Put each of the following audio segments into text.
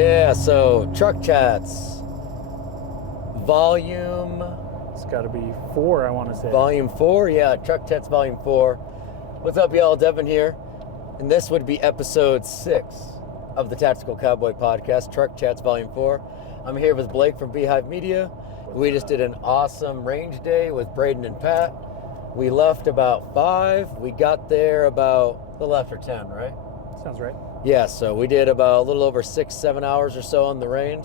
Yeah, so Truck Chats, volume It's got to be 4, I want to say. volume 4. Yeah, Truck Chats volume 4. What's up, y'all? Devin here. And this would be episode 6 of the Tactical Cowboy Podcast, Truck Chats volume 4. I'm here with Blake from Beehive Media. We just did an awesome range day with Braden and Pat. We left about 5. We got there about a little after 10, right? Sounds right. Yeah, so we did about a little over 6-7 hours or so on the range.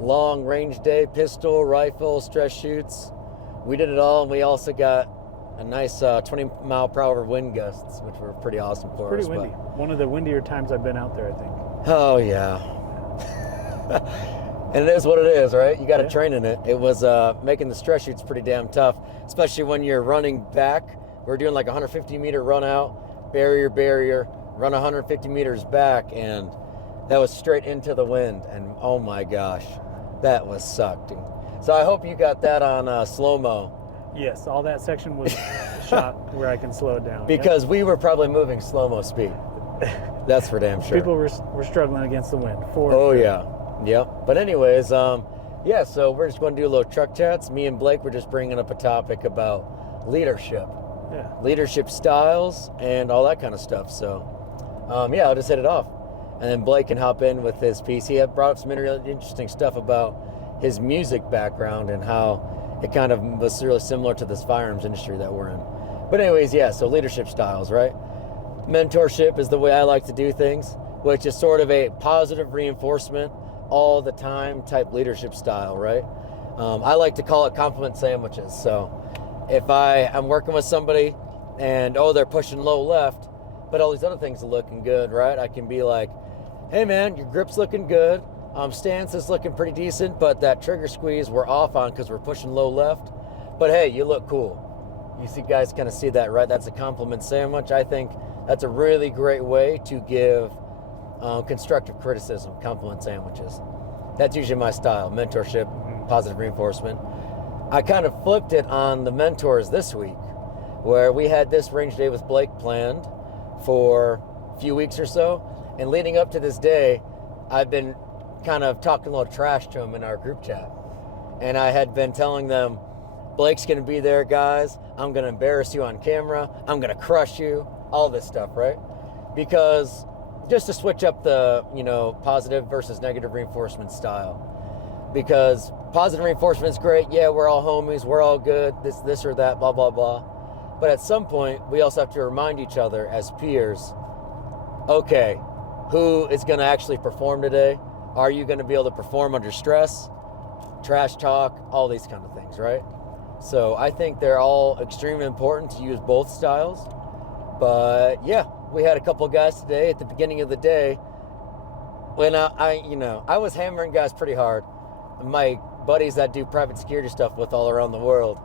Long range day, pistol, rifle, stress shoots. We did it all, and we also got a nice 20-mile-per-hour wind gusts, which were pretty awesome for us. Pretty windy. One of the windier times I've been out there, I think. Oh, yeah. And it is what it is, right? You got to train in it. It was making the stress shoots pretty damn tough, especially when you're running back. We're doing like a 150-meter run out, barrier, run 150 meters back, and that was straight into the wind. And oh my gosh, that was sucked. So I hope you got that on slow-mo. Yes, all that section was shot where I can slow it down. Because we were probably moving slow-mo speed. That's for damn sure. People were struggling against the wind. Oh, yeah. Yep. But anyways, yeah, so we're just going to do a little truck chats. Me and Blake were just bringing up a topic about leadership. Yeah. Leadership styles and all that kind of stuff. So, yeah, I'll just hit it off. And then Blake can hop in with his piece. He had brought up some really interesting stuff about his music background and how it kind of was really similar to this firearms industry that we're in. But anyways, yeah, so leadership styles, right? Mentorship is the way I like to do things, which is sort of a positive reinforcement all the time type leadership style, right? I like to call it compliment sandwiches. So if I'm working with somebody and, they're pushing low left, but all these other things are looking good, right? I can be like, hey man, your grip's looking good. Stance is looking pretty decent, but that trigger squeeze we're off on because we're pushing low left. But hey, you look cool. You see guys kind of see that, right? That's a compliment sandwich. I think that's a really great way to give constructive criticism, compliment sandwiches. That's usually my style, mentorship, positive reinforcement. I kind of flipped it on the mentors this week, where we had this range day with Blake planned for a few weeks or so. And leading up to this day, I've been kind of talking a little trash to him in our group chat. And I had been telling them, Blake's going to be there, guys. I'm going to embarrass you on camera. I'm going to crush you. All this stuff, right? Because just to switch up the, positive versus negative reinforcement style. Because positive reinforcement is great. Yeah, we're all homies. We're all good. This or that, blah, blah, blah. But at some point, we also have to remind each other as peers, okay, who is going to actually perform today? Are you going to be able to perform under stress, trash talk, all these kind of things, right? So I think they're all extremely important to use both styles. But yeah, we had a couple of guys today at the beginning of the day when I was hammering guys pretty hard. My buddies that do private security stuff with all around the world,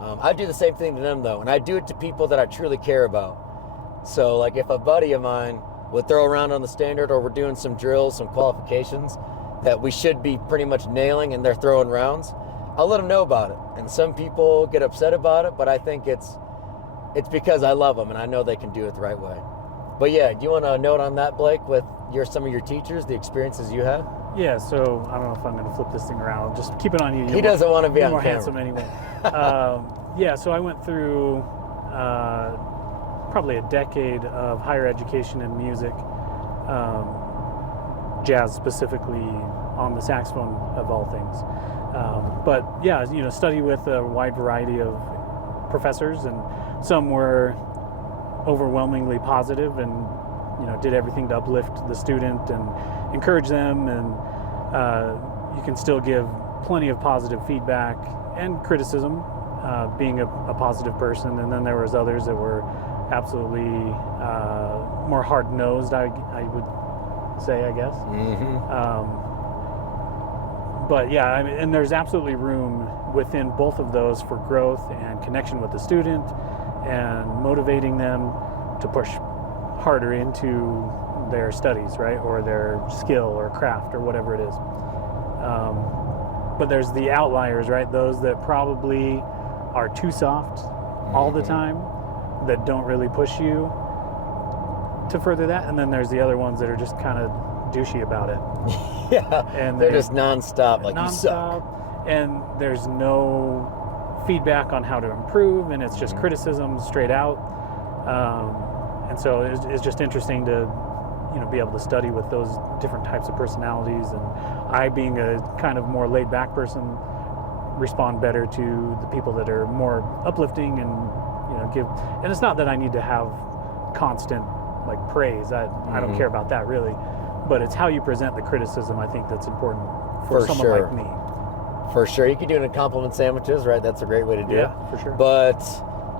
I do the same thing to them though, and I do it to people that I truly care about. So like if a buddy of mine would throw around on the standard, or we're doing some drills, some qualifications that we should be pretty much nailing and they're throwing rounds, I'll let them know about it. And some people get upset about it, but I think it's because I love them and I know they can do it the right way. But yeah, do you want to note on that, Blake, with some of your teachers, the experiences you had? Yeah, so I don't know if I'm going to flip this thing around. I'll just keep it on you. He doesn't want to be on more camera. Handsome anyway. Yeah, so I went through probably a decade of higher education in music, jazz specifically, on the saxophone of all things. But yeah, study with a wide variety of professors, and some were overwhelmingly positive and did everything to uplift the student and encourage them, and you can still give plenty of positive feedback and criticism, being a positive person. And then there was others that were absolutely more hard-nosed, I would say, I guess. But yeah, and there's absolutely room within both of those for growth and connection with the student and motivating them to push harder into their studies, right? Or their skill or craft or whatever it is. But there's the outliers, right? Those that probably are too soft all the time, that don't really push you to further that. And then there's the other ones that are just kind of douchey about it. Yeah, And they're just nonstop, like, you suck. nonstop, and there's no feedback on how to improve, and it's just criticism straight out. And so it's just interesting to, be able to study with those different types of personalities. And I, being a kind of more laid back person, respond better to the people that are more uplifting and give. And it's not that I need to have constant like praise. I don't care about that really, but it's how you present the criticism. I think that's important for someone sure. like me. For sure, you could do it in compliment sandwiches, right? That's a great way to do it. Yeah, for sure. But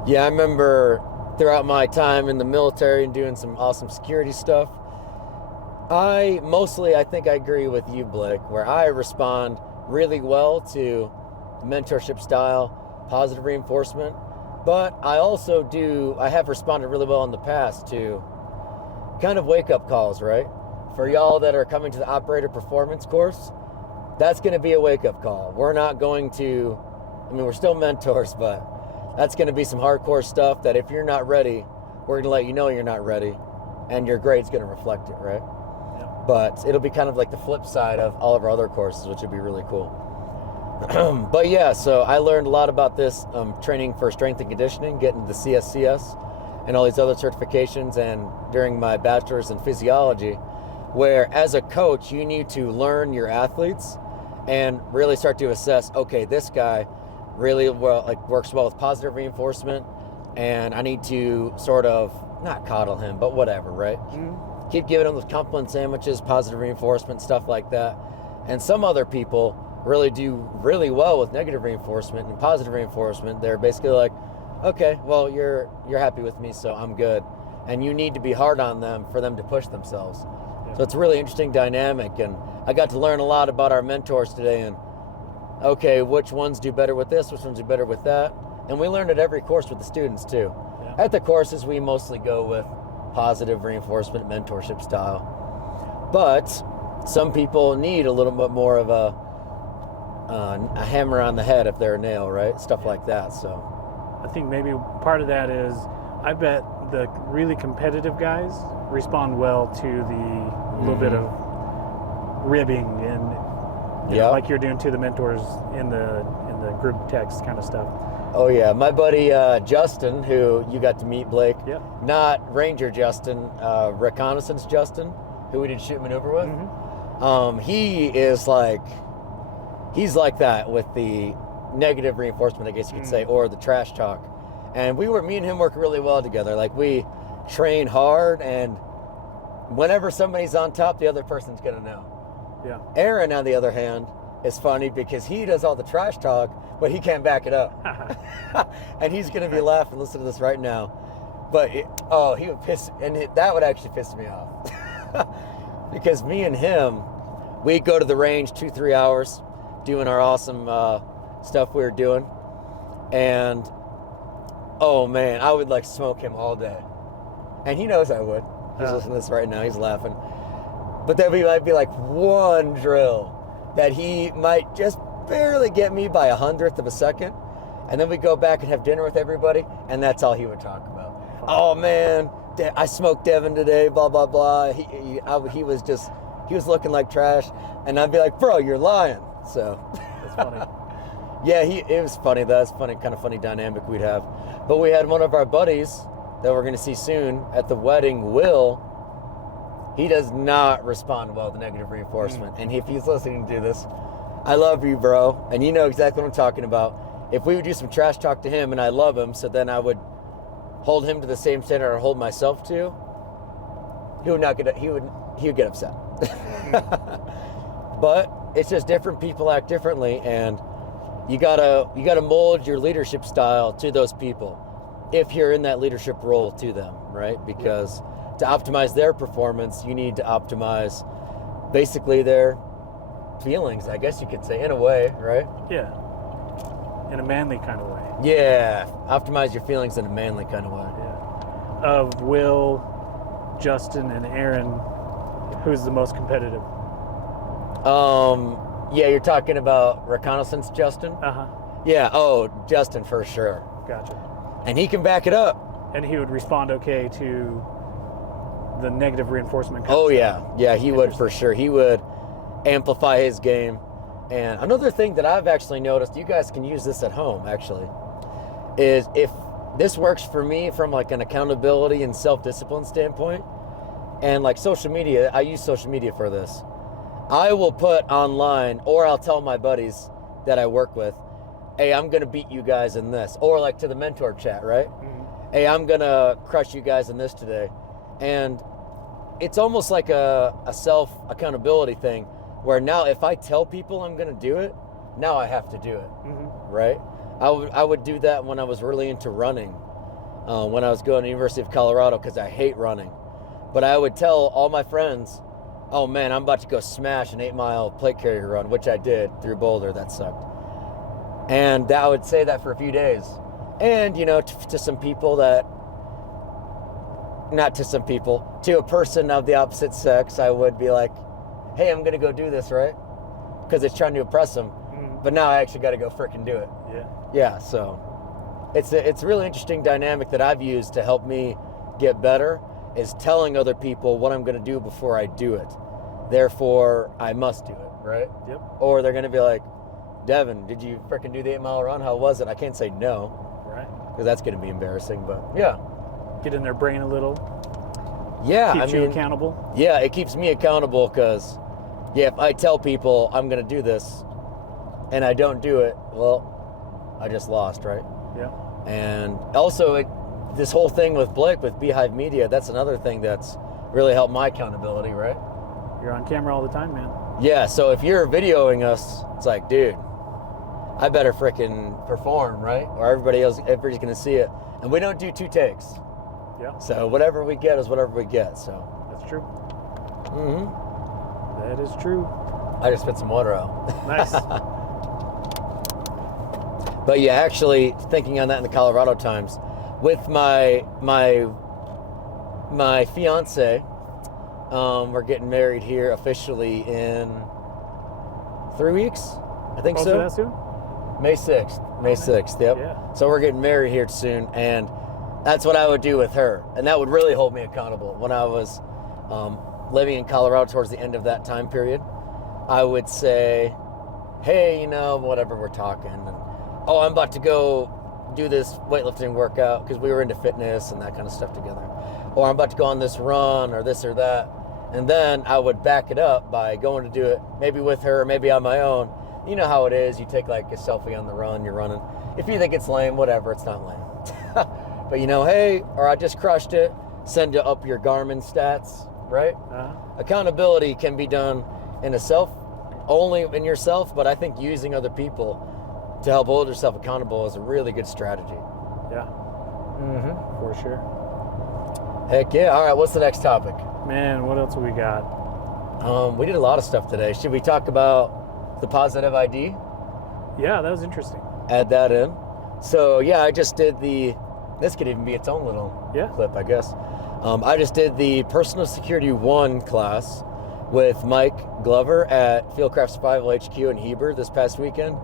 yeah, I remember throughout my time in the military and doing some awesome security stuff, I think I agree with you, Blake, where I respond really well to mentorship style, positive reinforcement. But I have responded really well in the past to kind of wake-up calls, right? For y'all that are coming to the operator performance course, that's going to be a wake-up call. We're not going to, we're still mentors, but that's going to be some hardcore stuff that if you're not ready, we're going to let you know you're not ready, and your grade's going to reflect it, right? Yeah. But it'll be kind of like the flip side of all of our other courses, which would be really cool. But yeah, so I learned a lot about this training for strength and conditioning, getting the CSCS and all these other certifications, and during my bachelor's in physiology, where as a coach, you need to learn your athletes and really start to assess, okay, this guy really well, like, works well with positive reinforcement, and I need to sort of not coddle him, but whatever, right? Mm-hmm. Keep giving him those compliment sandwiches, positive reinforcement, stuff like that. And some other people really do really well with negative reinforcement and positive reinforcement. They're basically like, okay, well, you're happy with me, so I'm good. And you need to be hard on them for them to push themselves. Yeah. So it's a really interesting dynamic, and I got to learn a lot about our mentors today, and okay, which ones do better with this, which ones do better with that. And we learned at every course with the students too. Yeah. At the courses, we mostly go with positive reinforcement, mentorship style. But some people need a little bit more of a hammer on the head if they're a nail, right? Stuff like that. So I think maybe part of that is, I bet the really competitive guys respond well to the little bit of ribbing and like you're doing to the mentors in the group text kind of stuff. Oh yeah, my buddy Justin, who you got to meet, Blake. Yeah. Not Ranger Justin, Reconnaissance Justin, who we did shoot maneuver with. Mm-hmm. He's like that with the negative reinforcement, I guess you could say, or the trash talk. And me and him work really well together. Like, we train hard, and whenever somebody's on top, the other person's gonna know. Yeah. Aaron, on the other hand, is funny because he does all the trash talk, but he can't back it up. And he's gonna be laughing, listen to this right now. But he would that would actually piss me off. Because me and him, we'd go to the range 2-3 hours doing our awesome stuff we were doing, and oh man, I would like smoke him all day, and he knows I would. He's listening to this right now, he's laughing. But there might be like one drill that he might just barely get me by 100th of a second, and then we go back and have dinner with everybody, and that's all he would talk about. Oh man, I smoked Devin today, blah blah blah. He was looking like trash, and I'd be like, bro, you're lying. So that's funny. Yeah, it was funny. That's funny, kind of funny dynamic we'd have. But we had one of our buddies that we're going to see soon at the wedding, Will. He does not respond well to negative reinforcement. And if he's listening to this, I love you, bro. And you know exactly what I'm talking about. If we would do some trash talk to him, and I love him, so then I would hold him to the same standard I hold myself to, he would get upset. But it's just different people act differently, and you gotta mold your leadership style to those people if you're in that leadership role to them, right? Because to optimize their performance, you need to optimize basically their feelings, I guess you could say, in a way, right? Yeah. In a manly kind of way. Yeah. Optimize your feelings in a manly kind of way. Yeah. Of Will, Justin, and Aaron, who's the most competitive? Yeah, you're talking about Reconnaissance Justin? Uh-huh. Yeah, Justin for sure. Gotcha. And he can back it up. And he would respond okay to the negative reinforcement kind Oh of yeah, stuff. yeah, he would for sure. He would amplify his game. And another thing that I've actually noticed, you guys can use this at home actually, is if this works for me from like an accountability and self-discipline standpoint, and like social media, I use social media for this. I will put online, or I'll tell my buddies that I work with, hey, I'm gonna beat you guys in this, or like to the mentor chat, right? Mm-hmm. Hey, I'm gonna crush you guys in this today. And it's almost like a self accountability thing where now if I tell people I'm gonna do it, now I have to do it, Mm-hmm. right? I would do that when I was really into running, when I was going to the University of Colorado, because I hate running. But I would tell all my friends, oh man, I'm about to go smash an 8-mile plate carrier run, which I did through Boulder. That sucked. And I would say that for a few days. And, you know, to some people that, not to some people, to a person of the opposite sex, I would be like, hey, I'm going to go do this, right? Because it's trying to impress them. Mm-hmm. But now I actually got to go freaking do it. Yeah. Yeah, so it's a really interesting dynamic that I've used to help me get better, is telling other people what I'm going to do before I do it. Therefore, I must do it, right? Yep. Or they're going to be like, Devin, did you freaking do the 8-mile run? How was it? I can't say no, Right. because that's going to be embarrassing, but yeah. Get in their brain a little. Yeah, Keeps I you mean, accountable. yeah, it keeps me accountable because, yeah, if I tell people I'm going to do this and I don't do it, well, I just lost, right? Yeah. And also, this whole thing with Blake, with Beehive Media, that's another thing that's really helped my accountability, right? You're on camera all the time, man. Yeah, so if you're videoing us, it's like, dude, I better freaking perform, right? Or everybody's going to see it. And we don't do 2 takes. Yeah. So whatever we get is whatever we get, so. That's true. Mm-hmm. That is true. I just spit some water out. Nice. But yeah, actually, thinking on that in the Colorado times, with my fiance, we're getting married here officially in 3 weeks, I think Oh, so. that soon? May 6th. May 6th, yep. Yeah. So we're getting married here soon, and that's what I would do with her. And that would really hold me accountable. When I was living in Colorado towards the end of that time period, I would say, hey, you know, whatever, we're talking, and oh, I'm about to go do this weightlifting workout because we were into fitness and that kind of stuff together. Or I'm about to go on this run or this or that. And then I would back it up by going to do it maybe with her, maybe on my own. You know how it is. You take like a selfie on the run, you're running. If you think it's lame, whatever, it's not lame. But you know, hey, or I just crushed it, send you up your Garmin stats, right? Uh-huh. Accountability can be done in only in yourself, but I think using other people to help hold yourself accountable is a really good strategy. Yeah. Mm-hmm. For sure. Heck yeah. All right, what's the next topic? Man, what else we got? We did a lot of stuff today. Should we talk about the positive ID? Yeah, that was interesting. Add that in. So yeah, I just did this could even be its own little clip, I guess. I just did the Personal Security 1 class with Mike Glover at Fieldcraft Survival HQ in Heber this past weekend.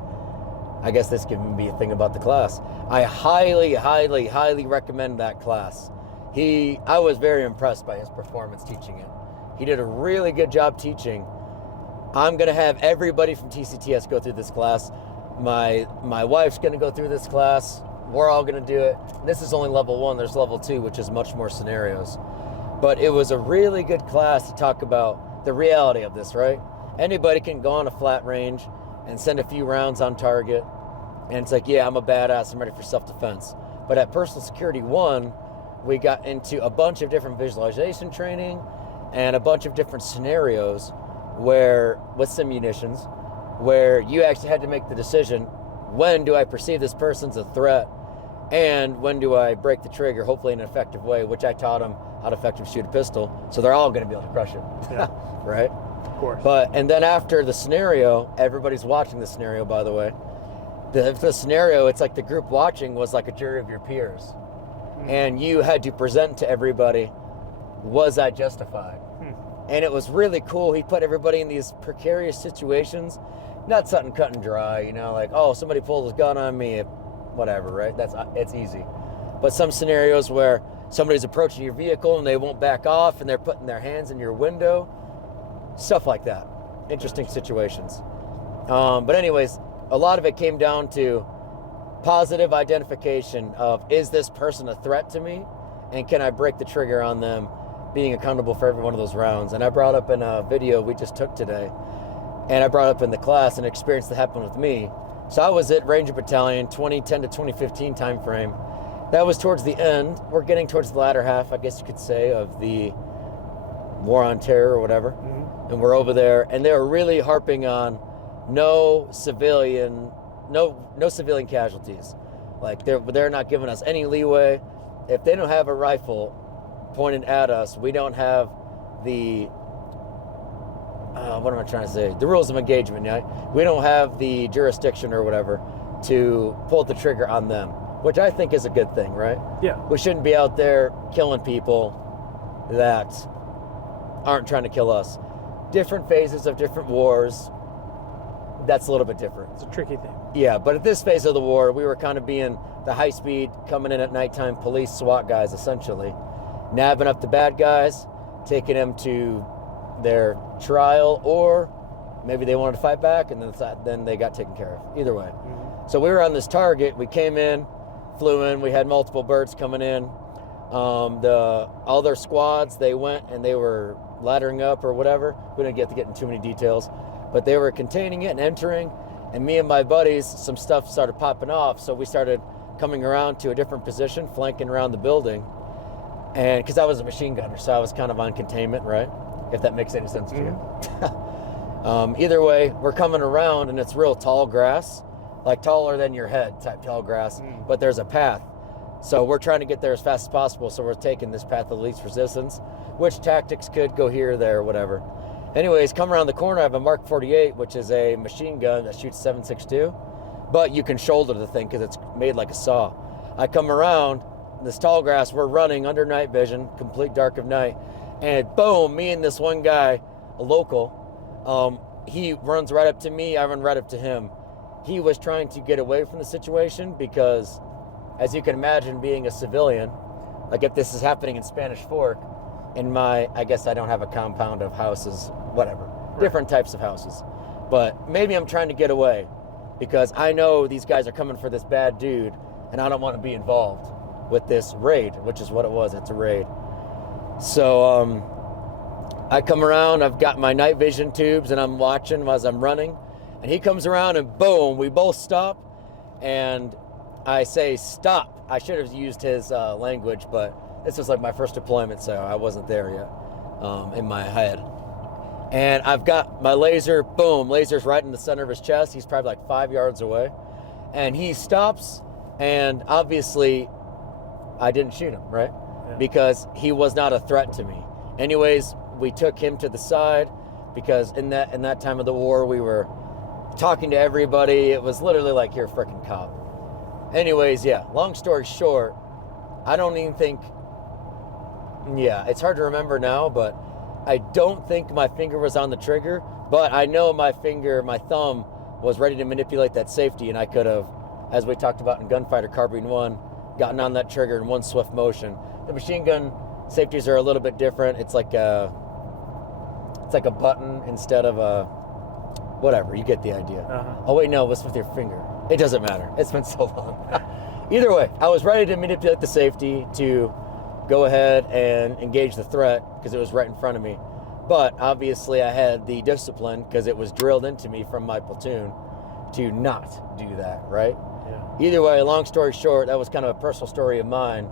I guess this can even be a thing about the class. I highly, highly, highly recommend that class. I was very impressed by his performance teaching it. He did a really good job teaching. I'm gonna have everybody from TCTS go through this class. My wife's gonna go through this class. We're all gonna do it. This is only level 1, there's level 2, which is much more scenarios. But it was a really good class to talk about the reality of this, right? Anybody can go on a flat range and send a few rounds on target. And it's like, yeah, I'm a badass, I'm ready for self-defense. But at Personal Security 1, we got into a bunch of different visualization training and a bunch of different scenarios with some munitions, where you actually had to make the decision, when do I perceive this person's a threat, and when do I break the trigger, hopefully in an effective way, which I taught them how to effectively shoot a pistol, so they're all going to be able to crush it. Yeah. Right? Of course. And then after the scenario, everybody's watching the scenario, by the way. The scenario, it's like the group watching was like a jury of your peers. And you had to present to everybody, was I justified? And it was really cool. He put everybody in these precarious situations, not something cut and dry, you know, like, oh, somebody pulled his gun on me, whatever, right? It's easy. But some scenarios where somebody's approaching your vehicle and they won't back off and they're putting their hands in your window, stuff like that. Interesting situations. But anyways, a lot of it came down to positive identification of, is this person a threat to me, and can I break the trigger on them, being accountable for every one of those rounds. And I brought up in a video we just took today, and I brought up in the class an experience that happened with me. So I was at Ranger Battalion 2010 to 2015 time frame. That was towards the end. We're getting towards the latter half, I guess you could say, of the War on Terror or whatever. Mm-hmm. And we're over there, and they were really harping on no civilian casualties. Like they're not giving us any leeway. If they don't have a rifle pointed at us, we don't have the what am I trying to say? The rules of engagement. Yeah, we don't have the jurisdiction or whatever to pull the trigger on them, which I think is a good thing, right? Yeah. We shouldn't be out there killing people that aren't trying to kill us. Different phases of different wars. That's a little bit different. It's a tricky thing. Yeah, but at this phase of the war, we were kind of being the high-speed, coming in at nighttime police SWAT guys, essentially. Nabbing up the bad guys, taking them to their trial, or maybe they wanted to fight back, and then they got taken care of. Either way. Mm-hmm. So we were on this target. We came in, flew in. We had multiple birds coming in. All their squads, they went and they were laddering up or whatever. We didn't get to get into too many details. But they were containing it and entering, and me and my buddies, some stuff started popping off, so we started coming around to a different position, flanking around the building, and because I was a machine gunner, so I was kind of on containment, right? If that makes any sense to you. Either way, we're coming around, and it's real tall grass, like taller than your head type tall grass, but there's a path. So we're trying to get there as fast as possible, so we're taking this path of least resistance, which tactics could go here or there or whatever. Anyways, come around the corner, I have a Mark 48, which is a machine gun that shoots 7.62, but you can shoulder the thing because it's made like a saw. I come around this tall grass, we're running under night vision, complete dark of night, and boom, me and this one guy, a local, he runs right up to me, I run right up to him. He was trying to get away from the situation because, as you can imagine, being a civilian, like if this is happening in Spanish Fork, I guess I don't have a compound of houses, whatever, right. Different types of houses. But maybe I'm trying to get away because I know these guys are coming for this bad dude and I don't want to be involved with this raid, which is what it was. It's a raid. So I come around, I've got my night vision tubes and I'm watching as I'm running, and he comes around and boom, we both stop, and I say stop. I should have used his language, but this was like my first deployment, so I wasn't there yet in my head. And I've got my laser, boom, laser's right in the center of his chest. He's probably like 5 yards away. And he stops, and obviously I didn't shoot him, right? Yeah. Because he was not a threat to me. Anyways, we took him to the side because in that time of the war, we were talking to everybody. It was literally like, you're a freaking cop. Anyways, yeah, long story short, I don't even think, it's hard to remember now, but I don't think my finger was on the trigger, but I know my thumb was ready to manipulate that safety, and I could have, as we talked about in Gunfighter Carbine 1, gotten on that trigger in one swift motion. The machine gun safeties are a little bit different. It's like a button instead of a, whatever, you get the idea. Uh-huh. Oh wait, no, what's with your finger? It doesn't matter. It's been so long. Either way, I was ready to manipulate the safety to go ahead and engage the threat because it was right in front of me. But obviously I had the discipline because it was drilled into me from my platoon to not do that, right? Yeah. Either way, long story short, that was kind of a personal story of mine.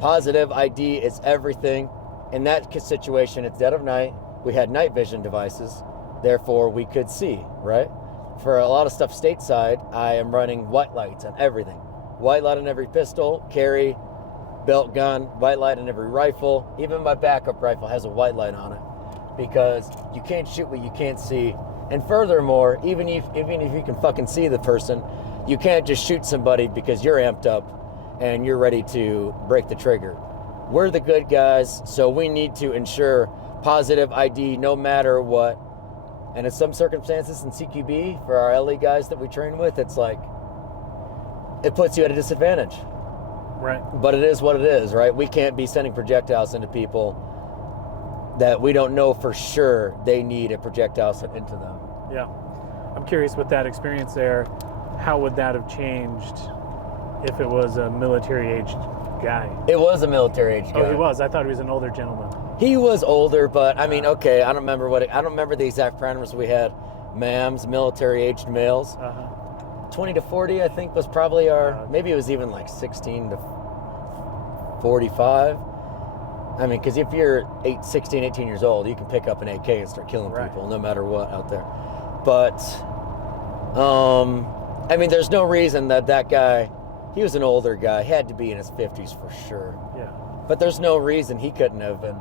Positive ID is everything. In that situation, it's dead of night. We had night vision devices, therefore we could see, right? For a lot of stuff stateside, I am running white lights on everything. White light on every pistol, carry, belt gun, white light on every rifle. Even my backup rifle has a white light on it because you can't shoot what you can't see. And furthermore, even if you can fucking see the person, you can't just shoot somebody because you're amped up and you're ready to break the trigger. We're the good guys, so we need to ensure positive ID no matter what. And in some circumstances in CQB, for our LE guys that we train with, it's like, it puts you at a disadvantage. Right. But it is what it is, right? We can't be sending projectiles into people that we don't know for sure they need a projectile sent into them. Yeah. I'm curious with that experience there, how would that have changed if it was a military-aged guy? It was a military-aged guy. Oh, he was? I thought he was an older gentleman. He was older, but I mean, okay, I don't remember the exact parameters we had. MAMs, military-aged males. 20 to 40, I think, was probably our, maybe it was even like 16 to 45. I mean, because if you're 16, 18 years old, you can pick up an AK and start killing people no matter what out there. But, I mean, there's no reason that guy, he was an older guy, had to be in his 50s for sure. Yeah. But there's no reason he couldn't have been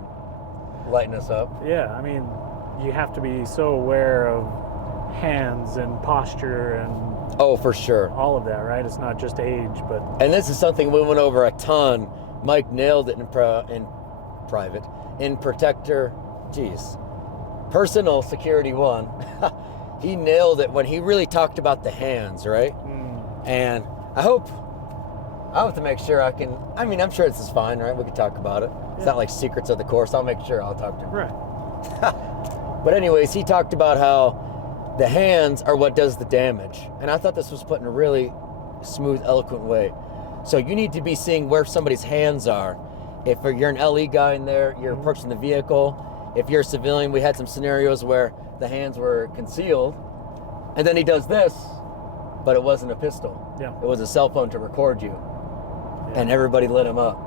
lighting us up. Yeah, I mean, you have to be so aware of hands and posture and oh, for sure, all of that, right? It's not just age, but and this is something we went over a ton. Mike nailed it in private, in Protector, Personal Security 1. He nailed it when he really talked about the hands, right? And I hope to make sure I can. I mean, I'm sure this is fine, right? We can talk about it. It's not like secrets of the course. I'll make sure I'll talk to him. Right. But anyways, he talked about how the hands are what does the damage. And I thought this was put in a really smooth, eloquent way. So you need to be seeing where somebody's hands are. If you're an LE guy in there, you're approaching the vehicle. If you're a civilian, we had some scenarios where the hands were concealed. And then he does this, but it wasn't a pistol. Yeah. It was a cell phone to record you. Yeah. And everybody lit him up.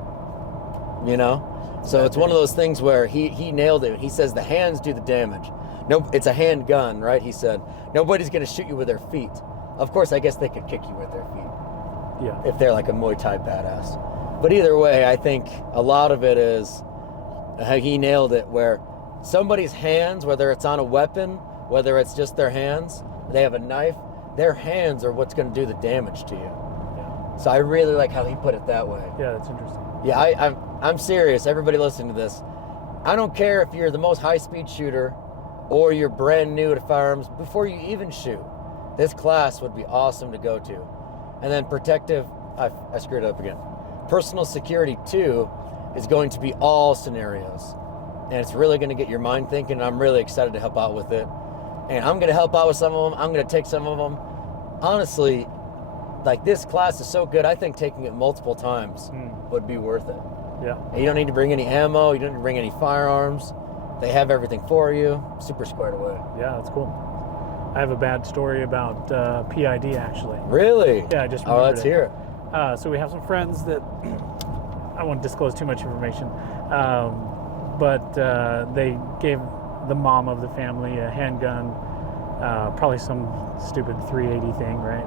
You know? So it's one of those things where he nailed it. He says the hands do the damage. No, it's a handgun, right? He said, nobody's going to shoot you with their feet. Of course, I guess they could kick you with their feet. Yeah. If they're like a Muay Thai badass. But either way, I think a lot of it is, he nailed it, where somebody's hands, whether it's on a weapon, whether it's just their hands, they have a knife, their hands are what's going to do the damage to you. Yeah. So I really like how he put it that way. Yeah, that's interesting. Yeah, I'm serious. Everybody listening to this, I don't care if you're the most high-speed shooter or you're brand new to firearms. Before you even shoot, this class would be awesome to go to. And then protective, I screwed it up again. Personal Security 2 is going to be all scenarios. And it's really going to get your mind thinking, and I'm really excited to help out with it. And I'm going to help out with some of them. I'm going to take some of them. Honestly, like, this class is so good, I think taking it multiple times would be worth it. Yeah. And you don't need to bring any ammo. You don't need to bring any firearms. They have everything for you. Super squared away. Yeah, that's cool. I have a bad story about PID, actually. Really? Yeah, I just remembered Oh, let's hear it. So we have some friends that, I won't disclose too much information, but they gave the mom of the family a handgun, probably some stupid 380 thing, right,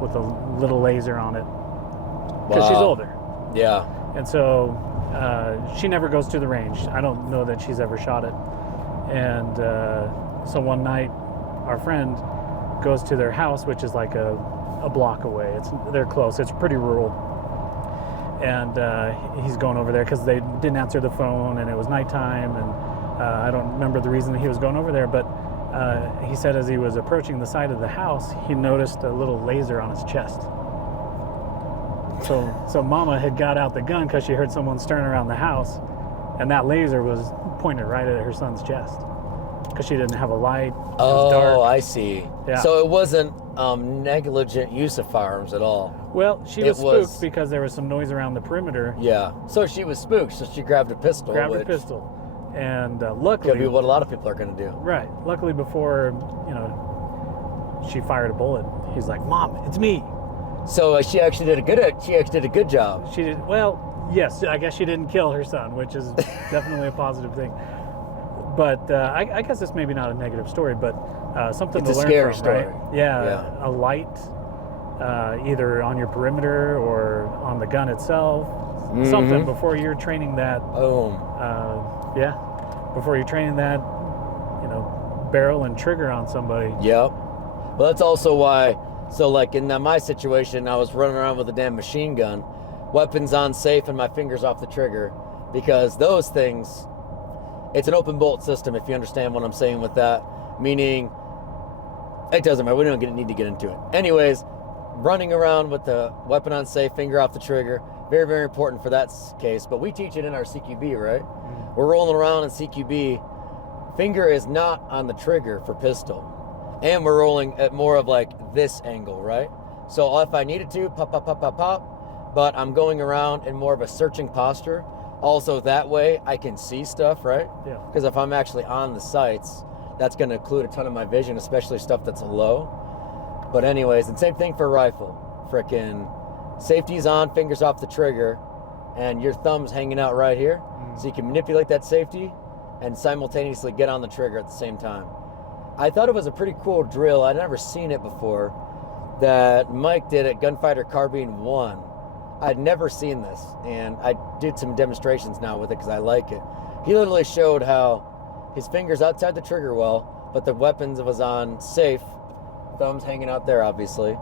with a little laser on it, because she's older. Yeah. And so she never goes to the range. I don't know that she's ever shot it. And so one night, our friend goes to their house, which is like a block away. They're close. It's pretty rural. And he's going over there because they didn't answer the phone, and it was nighttime. And I don't remember the reason that he was going over there, but he said as he was approaching the side of the house, he noticed a little laser on his chest. So Mama had got out the gun because she heard someone stirring around the house, and that laser was pointed right at her son's chest because she didn't have a light. It was dark. Oh, I see. Yeah. So it wasn't negligent use of firearms at all. Well, she was spooked because there was some noise around the perimeter. Yeah. So she was spooked, so she grabbed a pistol. And luckily, could be what a lot of people are going to do. Right. Luckily, before she fired a bullet, he's like, "Mom, it's me." So she actually did a good job. She did well. Yes, I guess she didn't kill her son, which is definitely a positive thing. But I guess it's maybe not a negative story, but something it's to learn a scary from, story. Right? Yeah, a light, either on your perimeter or on the gun itself. Something before you're training that. Boom. Before you're training that, barrel and trigger on somebody. Yep. Well, that's also why. So, like in my situation, I was running around with a damn machine gun, weapons on safe, and my fingers off the trigger, because those things, it's an open bolt system, if you understand what I'm saying with that. Meaning, it doesn't matter. We don't need to get into it. Anyways, running around with the weapon on safe, finger off the trigger. Very, very important for that case. But we teach it in our CQB, right? We're rolling around in CQB. Finger is not on the trigger for pistol. And we're rolling at more of like this angle, right? So if I needed to, pop, pop, pop, pop, pop. But I'm going around in more of a searching posture. Also, that way I can see stuff, right? Yeah. Because if I'm actually on the sights, that's going to occlude a ton of my vision, especially stuff that's low. But anyways, and same thing for rifle. Frickin' safety's on, fingers off the trigger, and your thumb's hanging out right here. So you can manipulate that safety and simultaneously get on the trigger at the same time. I thought it was a pretty cool drill. I'd never seen it before that Mike did at Gunfighter Carbine 1. I'd never seen this, and I did some demonstrations now with it because I like it. He literally showed how his fingers outside the trigger well, but the weapons was on safe, thumbs hanging out there, obviously.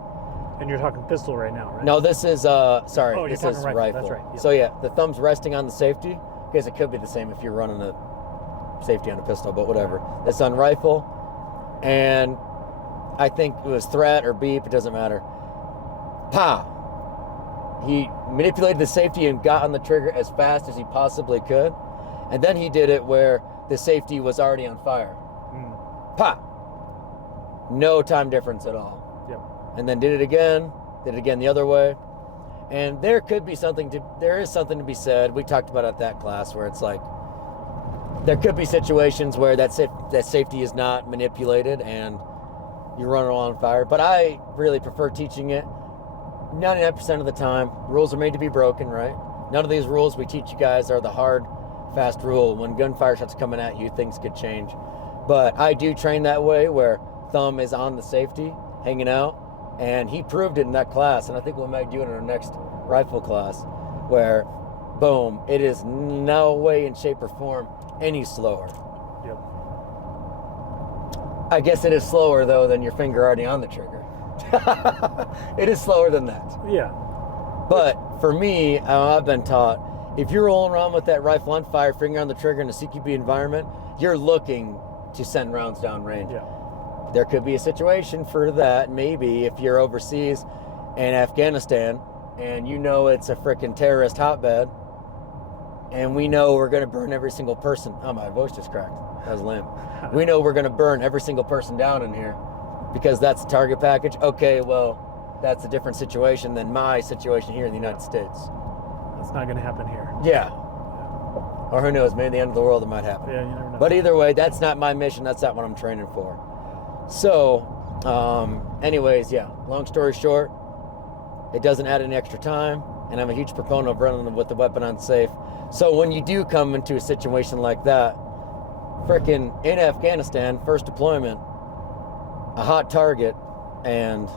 And you're talking pistol right now, right? No, this is, sorry, Oh, this you're is talking rifle. That's right. Yeah. So yeah, the thumb's resting on the safety, because it could be the same if you're running a safety on a pistol, but whatever. It's on rifle, and I think it was threat or beep, it doesn't matter. Pow! He manipulated the safety and got on the trigger as fast as he possibly could. And then he did it where the safety was already on fire. Pow! No time difference at all. Yep. And then did it again the other way. And there is something to be said. We talked about it at that class where it's like, there could be situations where that safety is not manipulated and you run on fire. But I really prefer teaching it 99% of the time. Rules are made to be broken, right? None of these rules we teach you guys are the hard, fast rule. When gunfire starts coming at you, things could change. But I do train that way where thumb is on the safety, hanging out. And he proved it in that class. And I think we might do it in our next rifle class where, boom, it is no way in shape or form any slower. Yep. I guess it is slower, though, than your finger already on the trigger. It is slower than that. Yeah. But for me, I've been taught, if you're rolling around with that rifle on fire, finger on the trigger in a CQB environment, you're looking to send rounds down range. Yeah. There could be a situation for that, maybe, if you're overseas in Afghanistan and you know it's a freaking terrorist hotbed and we know we're going to burn every single person. Oh, my voice just cracked. That was lame. We know we're going to burn every single person down in here because that's the target package. Okay, well, that's a different situation than my situation here in the United States. That's not going to happen here. Yeah. Or who knows, maybe the end of the world it might happen. Yeah, you never know. But either way, that's not my mission. That's not what I'm training for. So, anyways, yeah, long story short, it doesn't add any extra time, and I'm a huge proponent of running with the weapon on safe. So when you do come into a situation like that, frickin' in Afghanistan, first deployment, a hot target, and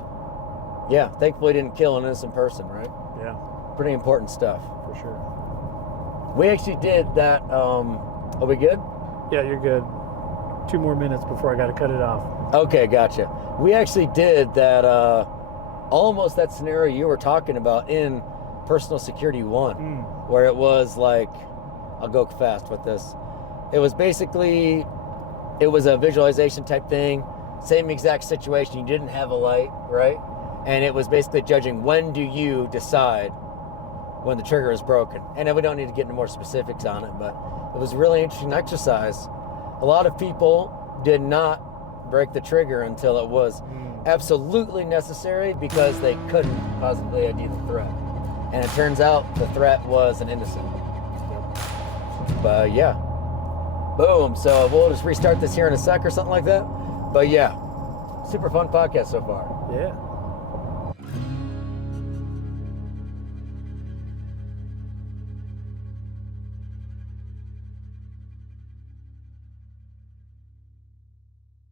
yeah, thankfully didn't kill an innocent person, right? Yeah, Pretty important stuff. for sure. We actually did that, are we good? Yeah, you're good. 2 more minutes before I got to cut it off. Okay, gotcha. We actually did that, almost that scenario you were talking about in Personal Security 1, where it was like, I'll go fast with this. It was basically, it was a visualization type thing, same exact situation. You didn't have a light, right? And it was basically judging when do you decide when the trigger is broken. And we don't need to get into more specifics on it, but it was a really interesting exercise. A lot of people did not break the trigger until it was absolutely necessary because they couldn't positively ID the threat. And it turns out the threat was an innocent. But yeah. Boom. So we'll just restart this here in a sec or something like that. But yeah, super fun podcast so far. Yeah.